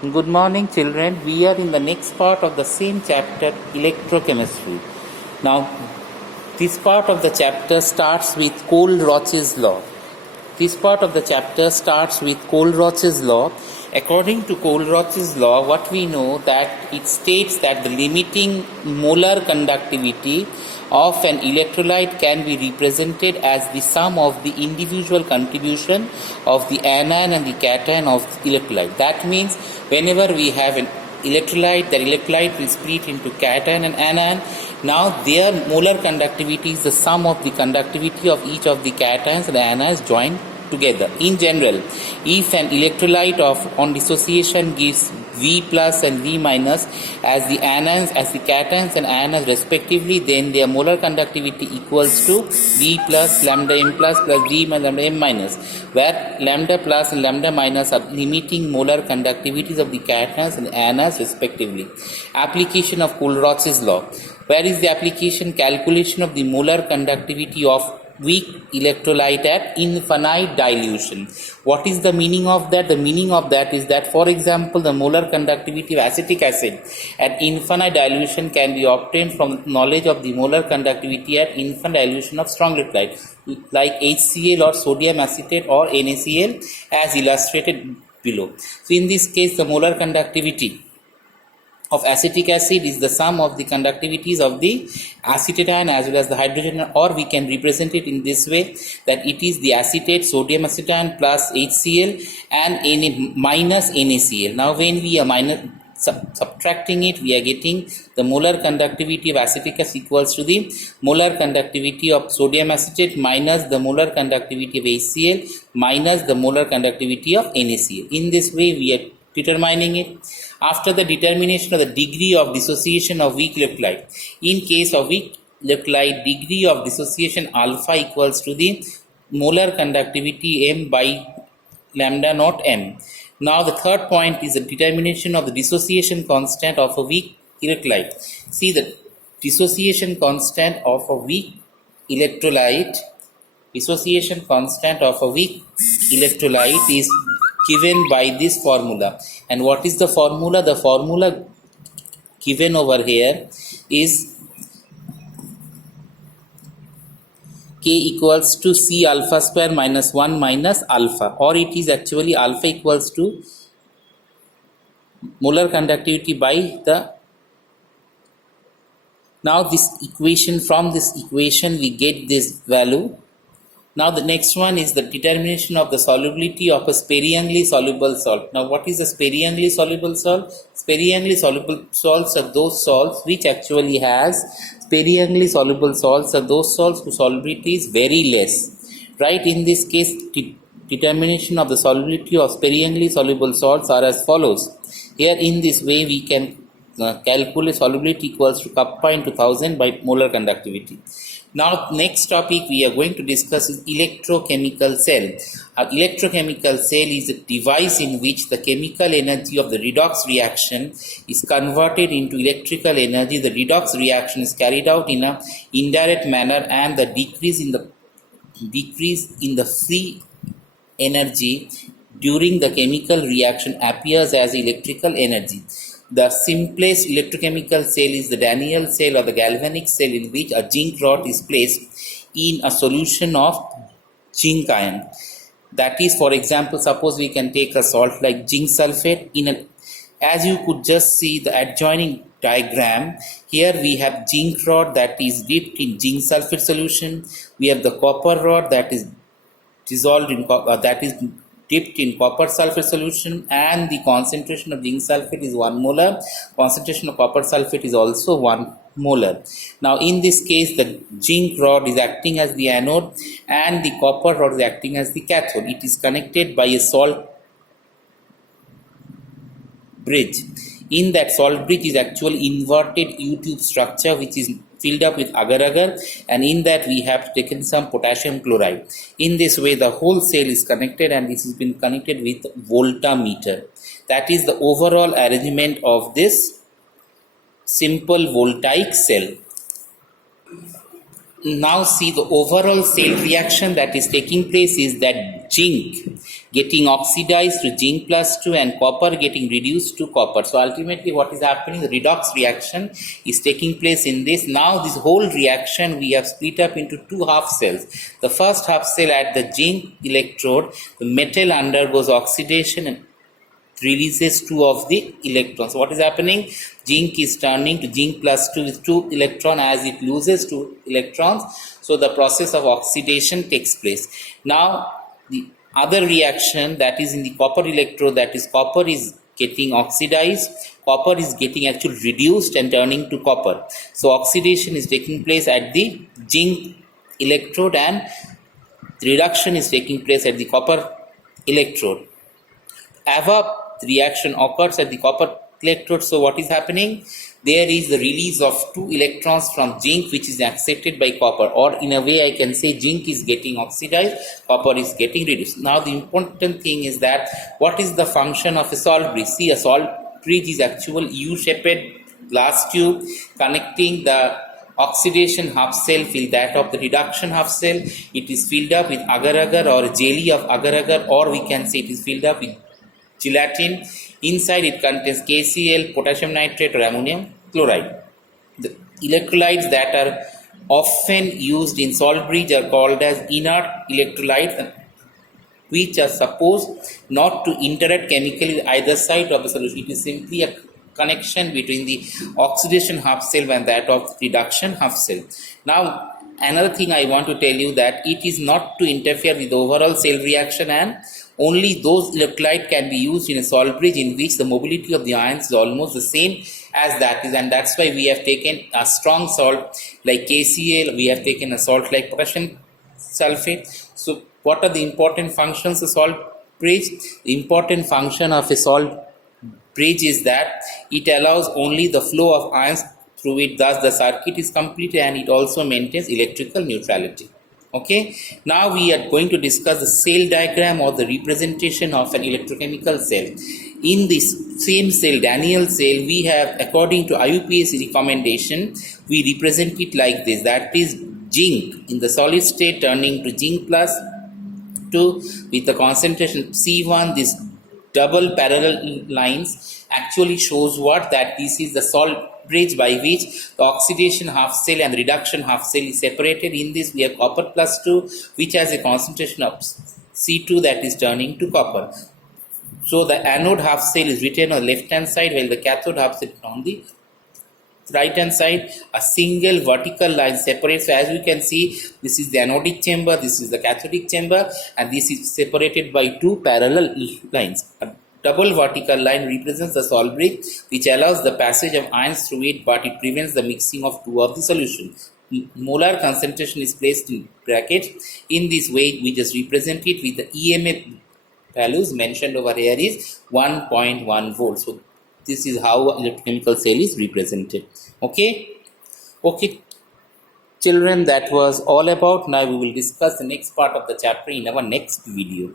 Good morning, children. We are in the next part of the same chapter, electrochemistry. Now, this part of the chapter starts with Kohlrausch's law. This part of the chapter starts with Kohlrausch's law. According to Kohlrausch's law, what we know that it states that the limiting molar conductivity of an electrolyte can be represented as the sum of the individual contribution of the anion and the cation of the electrolyte. That means whenever we have an electrolyte, the electrolyte will split into cation and anion. Now their molar conductivity is the sum of the conductivity of each of the cations and anions joined together. In general, if an electrolyte on dissociation gives V plus and V minus as the anions, as the cations and anions respectively, then their molar conductivity equals to V plus lambda m plus V lambda m minus, where lambda plus and lambda minus are limiting molar conductivities of the cations and anions respectively. Application of Kohlrausch's law. Where is the application? Calculation of the molar conductivity of weak electrolyte at infinite dilution. What is the meaning of that? The meaning of that is that, for example, the molar conductivity of acetic acid at infinite dilution can be obtained from knowledge of the molar conductivity at infinite dilution of strong electrolyte like HCl or sodium acetate or NaCl as illustrated below. So in this case, the molar conductivity of acetic acid is the sum of the conductivities of the acetate ion as well as the hydrogen, or we can represent it in this way, that it is the acetate, sodium acetate ion plus HCl and minus NaCl. Now when we are subtracting it, we are getting the molar conductivity of acetic acid equals to the molar conductivity of sodium acetate minus the molar conductivity of HCl minus the molar conductivity of NaCl. In this way we are determining it. After the determination of the degree of dissociation of weak electrolyte, in case of weak electrolyte, degree of dissociation alpha equals to the molar conductivity m by lambda naught m. Now the third point is the determination of the dissociation constant of a weak electrolyte. See, the dissociation constant of a weak electrolyte, is given by this formula. And what is the formula? The formula given over here is K equals to C alpha square minus 1 minus alpha, or it is actually alpha equals to molar conductivity by the. Now this equation, from this equation we get this value. Now the next one is the determination of the solubility of a sparingly soluble salt. Now what is a sparingly soluble salt? Sparingly soluble salts are those salts which actually has sparingly soluble salts are those salts whose solubility is very less. Right, in this case determination of the solubility of sparingly soluble salts are as follows. Here in this way we can calculate solubility equals to kappa into 1000 by molar conductivity. Now next topic we are going to discuss is electrochemical cell. An electrochemical cell is a device in which the chemical energy of the redox reaction is converted into electrical energy. The redox reaction is carried out in an indirect manner, and the decrease in the free energy during the chemical reaction appears as electrical energy. The simplest electrochemical cell is the Daniell cell or the galvanic cell, in which a zinc rod is placed in a solution of zinc ion. That is, for example, suppose we can take a salt like zinc sulfate. As you could just see the adjoining diagram, here we have zinc rod that is dipped in zinc sulfate solution. We have the copper rod that is dissolved in dipped in copper sulfate solution, and the concentration of zinc sulfate is 1 molar. Concentration of copper sulfate is also 1 molar. Now in this case the zinc rod is acting as the anode and the copper rod is acting as the cathode. It is connected by a salt bridge. In that salt bridge is actually inverted U-tube structure which is filled up with agar-agar, and in that we have taken some potassium chloride. In this way the whole cell is connected, and this has been connected with voltameter. That is the overall arrangement of this simple voltaic cell. Now see, the overall cell reaction that is taking place is that zinc getting oxidized to zinc plus 2 and copper getting reduced to copper. So ultimately what is happening, the redox reaction is taking place in this. Now this whole reaction we have split up into two half cells. The first half cell at the zinc electrode, the metal undergoes oxidation and releases two of the electrons. What is happening? Zinc is turning to zinc plus 2 with 2 electron as it loses 2 electrons. So the process of oxidation takes place. Now the other reaction that is in the copper electrode, that is copper is getting oxidized, copper is getting actually reduced and turning to copper. So oxidation is taking place at the zinc electrode and reduction is taking place at the copper electrode. AVAP reaction occurs at the copper electrode. So what is happening? There is the release of 2 electrons from zinc which is accepted by copper, or in a way I can say zinc is getting oxidized, copper is getting reduced. Now the important thing is that what is the function of a salt bridge? See, a salt bridge is actual U-shaped glass tube connecting the oxidation half cell with that of the reduction half cell. It is filled up with agar-agar or jelly of agar-agar, or we can say it is filled up with gelatin. Inside it contains KCl, potassium nitrate or ammonium chloride. The electrolytes that are often used in salt bridge are called as inert electrolytes, which are supposed not to interact chemically with either side of the solution. It is simply a connection between the oxidation half cell and that of reduction half cell. Now another thing I want to tell you that it is not to interfere with the overall cell reaction, and only those electrolyte can be used in a salt bridge in which the mobility of the ions is almost the same as that is, and that's why we have taken a strong salt like KCl, we have taken a salt like potassium sulfate. So what are the important functions of salt bridge? The important function of a salt bridge is that it allows only the flow of ions through it, thus the circuit is completed, and it also maintains electrical neutrality. Okay, now we are going to discuss the cell diagram or the representation of an electrochemical cell. In this same cell, Daniell cell, we have, according to IUPAC recommendation, we represent it like this. That is zinc in the solid state turning to zinc plus 2 with the concentration C1. This double parallel lines actually shows what? That this is the salt bridge by which the oxidation half cell and reduction half cell is separated. In this we have copper plus 2 which has a concentration of C2 that is turning to copper. So the anode half cell is written on the left hand side while the cathode half cell is on the right hand side. A single vertical line separates. So as we can see, this is the anodic chamber, this is the cathodic chamber, and this is separated by two parallel lines. A double vertical line represents the salt bridge which allows the passage of ions through it, but it prevents the mixing of two of the solution. Molar concentration is placed in brackets. In this way we just represent it with the EMF values mentioned over here is 1.1 volts. So this is how electrochemical cell is represented. Okay children, that was all about. Now we will discuss the next part of the chapter in our next video.